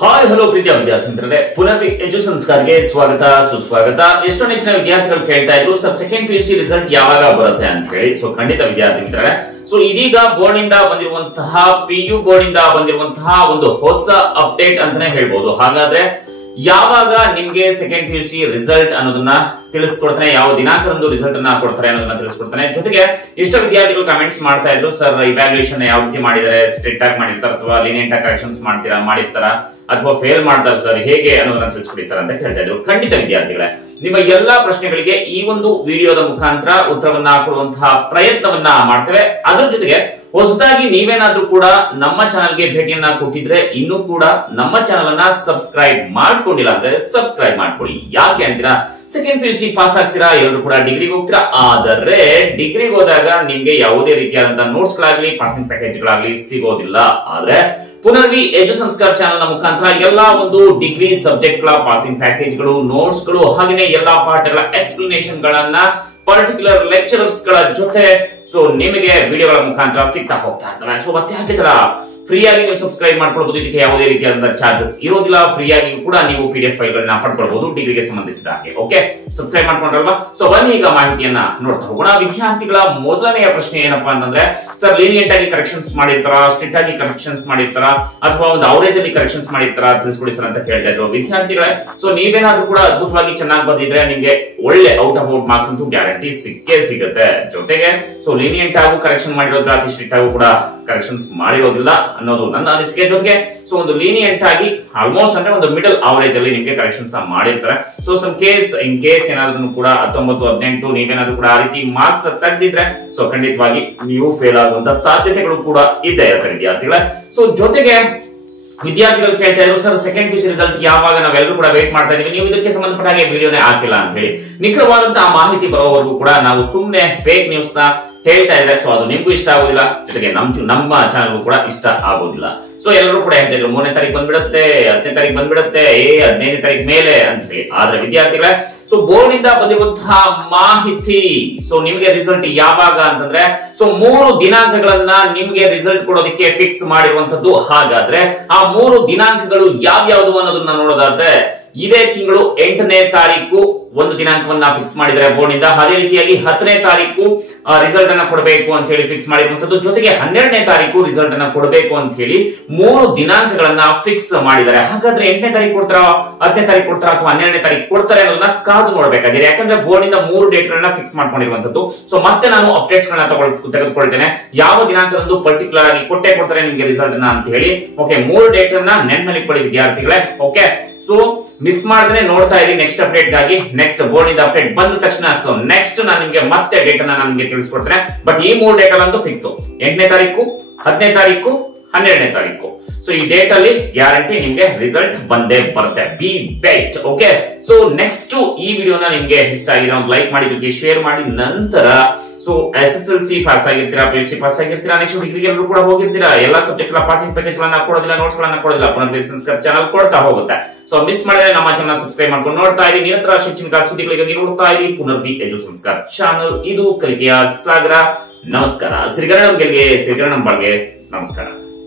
Hi hello ಪ್ರೀತಿಯ ವಿದ್ಯಾರ್ಥಿ ಮಿತ್ರರೇ, ಪುನರ್ವಿ ಎಜು ಸಂಸ್ಕಾರ್ಗೆ ಸ್ವಾಗತ ಸುಸ್ವಾಗತ. ಎಷ್ಟೋ ನೆಚ್ಚಿನ ವಿದ್ಯಾರ್ಥಿಗಳು ಕೇಳ್ತಾ ಇದ್ರು, ಸರ್ ಸೆಕೆಂಡ್ PUC ರಿಸಲ್ಟ್ ಯಾವಾಗ ಬರುತ್ತೆ ಅಂತ ಹೇಳಿ. ಸೊ ಖಂಡಿತ ವಿದ್ಯಾರ್ಥಿ ಮಿತ್ರರೇ, ಸೊ ಇದೀಗ ಬೋರ್ಡ್ ಇಂದ ಬಂದಿರುವಂತಹ PU ಬೋರ್ಡ್ ಇಂದ ಬಂದಿರುವಂತಹ ಒಂದು ಹೊಸ ಅಪ್ಡೇಟ್ ಅಂತಾನೆ ಹೇಳ್ಬೋದು. ಹಾಗಾದ್ರೆ ಯಾವಾಗ ನಿಮ್ಗೆ ಸೆಕೆಂಡ್ PUC ರಿಸಲ್ಟ್ ಅನ್ನೋದನ್ನ ತಿಳಿಸ್ಕೊಡ್ತಾನೆ, ಯಾವ ದಿನಾಂಕದಂದು ರಿಸಲ್ಟ್ ಅನ್ನ ಕೊಡ್ತಾರೆ ಅನ್ನೋದನ್ನ ತಿಳಿಸ್ಕೊಡ್ತಾನೆ. ಜೊತೆಗೆ ಎಷ್ಟೋ ವಿದ್ಯಾರ್ಥಿಗಳು ಕಮೆಂಟ್ಸ್ ಮಾಡ್ತಾ ಇದ್ರು, ಸರ್ ಇವ್ಯಾಲ್ಯೂಯೇಷನ್ ಯಾವ ರೀತಿ ಮಾಡಿದ್ದಾರೆ, ಸ್ಟ್ರಿಕ್ಟ್ ಆಗಿ ಮಾಡಿರ್ತಾರ ಅಥವಾ ಲೀನಿಯಂಟ್ ಆಗಿ ಕರೆಕ್ಷನ್ಸ್ ಮಾಡಿರ್ತಾರ ಅಥವಾ ಫೇಲ್ ಮಾಡ್ತಾರೆ ಸರ್, ಹೇಗೆ ಅನ್ನೋದನ್ನ ತಿಳಿಸ್ಕೊಡಿ ಸರ್ ಅಂತ ಕೇಳ್ತಾ ಇದ್ರು. ಖಂಡಿತ ವಿದ್ಯಾರ್ಥಿಗಳೇ, ನಿಮ್ಮ ಎಲ್ಲಾ ಪ್ರಶ್ನೆಗಳಿಗೆ ಈ ಒಂದು ವಿಡಿಯೋದ ಮುಖಾಂತರ ಉತ್ತರವನ್ನ ಕೊಡುವಂತಹ ಪ್ರಯತ್ನವನ್ನ ಮಾಡ್ತೇವೆ. ಅದರ ಜೊತೆಗೆ ಹೊಸದಾಗಿ ನೀವೇನಾದ್ರೂ ಕೂಡ ನಮ್ಮ ಚಾನಲ್ಗೆ ಭೇಟಿಯನ್ನ ಕೊಟ್ಟಿದ್ರೆ ಇನ್ನೂ ಕೂಡ ನಮ್ಮ ಚಾನಲ್ ಅನ್ನ ಸಬ್ಸ್ಕ್ರೈಬ್ ಮಾಡ್ಕೊಂಡಿಲ್ಲ ಅಂದ್ರೆ ಸಬ್ಸ್ಕ್ರೈಬ್ ಮಾಡ್ಕೊಳ್ಳಿ. ಯಾಕೆ ಅಂತೀರಾ, ಸೆಕೆಂಡ್ PUC ಪಾಸ್ ಆಗ್ತೀರಾ, ಎಲ್ಲರೂ ಕೂಡ ಡಿಗ್ರಿಗೆ ಹೋಗ್ತೀರಾ. ಆದರೆ ಡಿಗ್ರಿಗೆ ಹೋದಾಗ ನಿಮ್ಗೆ ಯಾವುದೇ ರೀತಿಯಾದಂತಹ ನೋಟ್ಸ್ ಗಳಾಗ್ಲಿ ಪಾಸಿಂಗ್ ಪ್ಯಾಕೇಜ್ ಗಳಾಗ್ಲಿ ಸಿಗೋದಿಲ್ಲ. ಆದ್ರೆ ಪುನರ್ವಿ ಎಜು ಸಂಸ್ಕಾರ ಚಾನಲ್ ನ ಮುಖಾಂತರ ಎಲ್ಲಾ ಒಂದು ಡಿಗ್ರಿ ಸಬ್ಜೆಕ್ಟ್ ಗಳ ಪಾಸಿಂಗ್ ಪ್ಯಾಕೇಜ್ ಗಳು, ನೋಟ್ಸ್ ಗಳು, ಹಾಗೆಯೇ ಎಲ್ಲಾ ಪಾಠಗಳ ಎಕ್ಸ್ಪ್ಲನೇಷನ್ ಗಳನ್ನ ಪರ್ಟಿಕ್ಯುಲರ್ ಲೆಕ್ಚರರ್ಸ್ ಗಳ ಜೊತೆ ಸೊ ನಿಮಗೆ ವಿಡಿಯೋಗಳ ಮುಖಾಂತರ ಸಿಗ್ತಾ ಹೋಗ್ತಾ ಇರ್ತವೆ. ಸೊ ಮತ್ತೆ ಹಾಗೆ ತರ ಫ್ರೀ ಆಗಿ ನೀವು ಸಬ್ಸ್ಕ್ರೈಬ್ ಮಾಡ್ಕೊಳ್ಬಹುದು. ಇದಕ್ಕೆ ಯಾವುದೇ ರೀತಿಯಾದಂತಹ ಚಾರ್ಜಸ್ ಇರೋದಿಲ್ಲ. ಫ್ರೀ ಆಗಿ ಕೂಡ ನೀವು PDF ಫೈಲ್ ಗಳನ್ನ ಪಡ್ಕೊಳ್ಬಹುದು ಡಿಗ್ರಿಗೆ ಸಂಬಂಧಿಸಿದ ಹಾಗೆ. Okay, subscribe ಮಾಡ್ಕೊಂಡ್ರಲ್ವಾ? ಸೊ ಬನ್ನಿ ಈಗ ಮಾಹಿತಿಯನ್ನ ನೋಡ್ತಾ ಹೋಗೋಣ. ವಿದ್ಯಾರ್ಥಿಗಳ ಮೊದಲನೆಯ ಪ್ರಶ್ನೆ ಏನಪ್ಪಾ ಅಂತಂದ್ರೆ, ಸರ್ ಲೀನಿಯಂಟ್ ಆಗಿ ಕರೆಕ್ಷನ್ಸ್ ಮಾಡಿರ್ತಾರ, ಸ್ಟ್ರಿಕ್ಟ್ ಆಗಿ ಕರೆಕ್ಷನ್ಸ್ ಮಾಡಿರ್ತಾರ ಅಥವಾ ಒಂದು ಅವರೇಜ್ ಅಲ್ಲಿ ಕರೆಕ್ಷನ್ಸ್ ಮಾಡಿರ್ತಾರ, ತಿಳಿಸ್ಕೊಡಿ ಸರ್ ಅಂತ ಕೇಳ್ತಾ ಇದ್ರು ವಿದ್ಯಾರ್ಥಿಗಳೇ. ಸೊ ನೀವೇನಾದ್ರೂ ಕೂಡ ಅದ್ಭುತವಾಗಿ ಚೆನ್ನಾಗಿ ಬಂದಿದ್ರೆ ನಿಮ್ಗೆ ಒಳ್ಳೆ ಔಟ್ ಆಫ್ ಔಟ್ ಮಾರ್ಕ್ಸ್ ಅಂತೂ ಗ್ಯಾರಂಟಿ ಸಿಕ್ಕೇ ಸಿಗುತ್ತೆ. ಜೊತೆಗೆ ಸೊ ಲೀನಿಯಂಟ್ ಆಗು ಕರೆಕ್ಷನ್ ಮಾಡಿರೋದ್ರ ಅತಿ ಸ್ಟ್ರಿಕ್ಟ್ ಆಗು ಕೂಡ ಕರೆಕ್ಷನ್ಸ್ ಮಾಡಿರೋದಿಲ್ಲ ಅನ್ನೋದು ನನ್ನ ಅನಿಸಿಕೆ. ಜೊತೆಗೆ ಸೊ ಒಂದು ಲೀನಿಯಂಟ್ ಆಗಿ ಆಲ್ಮೋಸ್ಟ್ ಅಂದ್ರೆ ಒಂದು ಮಿಡಲ್ ಅವರೇಜ್ ಅಲ್ಲಿ ನಿಮ್ಗೆ ಕರೆಕ್ಷನ್ಸ್ ಮಾಡಿರ್ತಾರೆ. So some case in case ಏನಾದ್ರೂ ಕೂಡ 19, 18 ನೀವೇನಾದ್ರೂ ಕೂಡ ಆ ರೀತಿ ಮಾರ್ಕ್ಸ್ ತೆಗೆದಿದ್ರೆ ಸೊ ಖಂಡಿತವಾಗಿ ನೀವು ಫೇಲ್ ಆಗುವಂತ ಸಾಧ್ಯತೆಗಳು ಕೂಡ ಇದೆ ಇರುತ್ತೆ ವಿದ್ಯಾರ್ಥಿಗಳೇ. ಸೊ ಜೊತೆಗೆ ವಿದ್ಯಾರ್ಥಿಗಳು ಕೇಳ್ತಾ ಇದ್ರು, ಸರ್ ಸೆಕೆಂಡ್ PUC ರಿಸಲ್ಟ್ ಯಾವಾಗ, ನಾವೆಲ್ಲರೂ ಕೂಡ ವೇಟ್ ಮಾಡ್ತಾ ಇದೀವಿ, ನೀವು ಇದಕ್ಕೆ ಸಂಬಂಧಪಟ್ಟ ಹಾಗೆ ವಿಡಿಯೋನೇ ಹಾಕಿಲ್ಲ ಅಂತ ಹೇಳಿ. ನಿಖರವಾದಂತಹ ಮಾಹಿತಿ ಬರೋವರೆಗೂ ಕೂಡ ನಾವು ಸುಮ್ಮನೆ ಫೇಕ್ ನ್ಯೂಸ್ ನ ಹೇಳ್ತಾ ಇದ್ರೆ ಸೊ ಅದು ನಿಮ್ಗೂ ಇಷ್ಟ ಆಗೋದಿಲ್ಲ, ಜೊತೆಗೆ ನಮ್ಮ ಚಾನಲ್ಗೂ ಕೂಡ ಇಷ್ಟ ಆಗೋದಿಲ್ಲ. ಸೊ ಎಲ್ಲರೂ ಕೂಡ ಹೇಳ್ತಾ ಇದ್ರು 3ನೇ ತಾರೀಕು ಬಂದ್ಬಿಡುತ್ತೆ, 10ನೇ ತಾರೀಕು ಬಂದ್ಬಿಡುತ್ತೆ, 15ನೇ ತಾರೀಕು ಮೇಲೆ ಅಂತ ಹೇಳಿ. ಆದ್ರೆ ವಿದ್ಯಾರ್ಥಿಗಳೇ, ಸೊ ಬೋರ್ಡ್ ಇಂದ ಬಂದಿರುವಂತಹ ಮಾಹಿತಿ, ಸೊ ನಿಮ್ಗೆ ರಿಸಲ್ಟ್ ಯಾವಾಗ ಅಂತಂದ್ರೆ ಸೊ 3 ದಿನಾಂಕಗಳನ್ನ ನಿಮ್ಗೆ ರಿಸಲ್ಟ್ ಕೊಡೋದಕ್ಕೆ ಫಿಕ್ಸ್ ಮಾಡಿರುವಂತದ್ದು. ಹಾಗಾದ್ರೆ ಆ 3 ದಿನಾಂಕಗಳು ಯಾವ್ಯಾವುದು ಅನ್ನೋದನ್ನ ನೋಡೋದಾದ್ರೆ, ಇದೇ ತಿಂಗಳು 8ನೇ ತಾರೀಕು ಒಂದು ದಿನಾಂಕವನ್ನ ಫಿಕ್ಸ್ ಮಾಡಿದ್ದಾರೆ ಬೋರ್ಡ್ ಇಂದ. ಅದೇ ರೀತಿಯಾಗಿ 10ನೇ ತಾರೀಕು ರಿಸಲ್ಟ್ ಅನ್ನ ಕೊಡಬೇಕು ಅಂತ ಹೇಳಿ ಫಿಕ್ಸ್ ಮಾಡಿರುವಂತದ್ದು. ಜೊತೆಗೆ 12ನೇ ತಾರೀಕು ರಿಸಲ್ಟ್ ಅನ್ನ ಕೊಡಬೇಕು ಅಂತ ಹೇಳಿ 3 ದಿನಾಂಕಗಳನ್ನ ಫಿಕ್ಸ್ ಮಾಡಿದ್ದಾರೆ. ಹಾಗಾದ್ರೆ 8ನೇ ತಾರೀಕು ಕೊಡ್ತಾರ, 10ನೇ ತಾರೀಕು ಕೊಡ್ತಾರ ಅಥವಾ 12ನೇ ತಾರೀಕು ಕೊಡ್ತಾರೆ ಅನ್ನೋದನ್ನ ಕಾದು ನೋಡ್ಬೇಕಾಗಿದೆ. ಯಾಕಂದ್ರೆ ಬೋರ್ಡ್ ಇಂದ 3 ಡೇಟ್ ಗಳನ್ನ ಫಿಕ್ಸ್ ಮಾಡ್ಕೊಂಡಿರುವಂತದ್ದು. ಸೊ ಮತ್ತೆ ನಾನು ಅಪ್ಡೇಟ್ಸ್ ಗಳನ್ನ ತೆಗೆದುಕೊಳ್ತೇನೆ, ಯಾವ ದಿನಾಂಕದಂದು ಪರ್ಟಿಕ್ಯುಲರ್ ಆಗಿ ಕೊಡ್ತಾರೆ ನಿಮ್ಗೆ ರಿಸಲ್ಟ್ ಅನ್ನ ಅಂತ ಹೇಳಿ. ಓಕೆ, 3 ಡೇಟ್ ಅನ್ನ ನೆನ್ಪಲ್ಲಿ ಇಟ್ಕೊಳ್ಳಿ ವಿದ್ಯಾರ್ಥಿಗಳೇ. ಓಕೆ, ಸೊ ಮಿಸ್ ಮಾಡಿದ್ರೆ ನೋಡ್ತಾ ಇರಿ ನೆಕ್ಸ್ಟ್ ಅಪ್ಡೇಟ್ ಗಾಗಿ. ನೆಕ್ಸ್ಟ್ ಬೋರ್ಡ್ ಇಂದ ಅಪ್ಡೇಟ್ ಬಂದ ತಕ್ಷಣ ಸೊ ನೆಕ್ಸ್ಟ್ ನಾನು ನಿಮಗೆ ಮತ್ತೆ ಡೇಟ್ ಅನ್ನ ನಿಮಗೆ ತಿಳಿಸ್ಕೊಡ್ತೇನೆ. ಬಟ್ ಈ 3 ಡೇಟ್ ಅಲ್ಲಂತೂ ಫಿಕ್ಸ್, 8ನೇ ತಾರೀಕು, 10ನೇ ತಾರೀಕು, 12ನೇ ತಾರೀಕು. ಸೊ ಈ ಡೇಟ್ ಅಲ್ಲಿ ಗ್ಯಾರಂಟಿ ನಿಮ್ಗೆ ರಿಸಲ್ಟ್ ಬಂದೇ ಬರುತ್ತೆ. Be wait. Okay, so next ಈ ವಿಡಿಯೋನ ನಿಮ್ಗೆ ಇಷ್ಟ ಆಗಿದೆ ಒಂದು ಲೈಕ್ ಮಾಡಿ, ಜೊತೆಗೆ ಶೇರ್ ಮಾಡಿ. ನಂತರ ಸೊ SSLC ಪಾಸ್ ಆಗಿರ್ತೀರಾ, PUC ಪಾಸ್ ಆಗಿರ್ತೀರಾ, ನೆಕ್ಸ್ಟ್ ಡಿಗ್ರಿಗೆ ಎಲ್ಲರೂ ಕೂಡ ಹೋಗಿರ್ತೀರಾ, ಎಲ್ಲಾ ಸಬ್ಜೆಕ್ಟ್ ಗಳ ಪಾಸಿಂಗ್ ಪ್ಯಾಕೇಜ್ ಗಳನ್ನ ಕೊಡೋದಿಲ್ಲ, ನೋಟ್ಸ್ ಗಳನ್ನ ಕೊಡೋದಿಲ್ಲ, ಪುನರ್ವಿ ಸಂಸ್ಕಾರ ಚಾನಲ್ ಕೊಡ್ತಾ ಹೋಗುತ್ತೆ. ಸೊ ಮಿಸ್ ಮಾಡಿದ್ರೆ ನಮ್ಮ ಚಾನಲ್ ಸಬ್ಸ್ಕ್ರೈಬ್ ಮಾಡ್ಕೊಂಡು ನೋಡ್ತಾ ಇರಿ. ನಿರಂತರ ಶೈಕ್ಷಣಿಕ ಸುದ್ದಿಗಳಿಗೆ ನೋಡ್ತಾ ಇರಿ ಪುನರ್ವಿ ಎಜು ಸಂಸ್ಕಾರ ಚಾನಲ್. ಇದು ಕಲಿಕೆಯ ಸಾಗರ. ನಮಸ್ಕಾರ. ಶ್ರೀಗರಣಂ ಗೆಲ್ಗೆ, ಶ್ರೀಗರಣಂ ಬಾಳ್ಗೆ. ನಮಸ್ಕಾರ.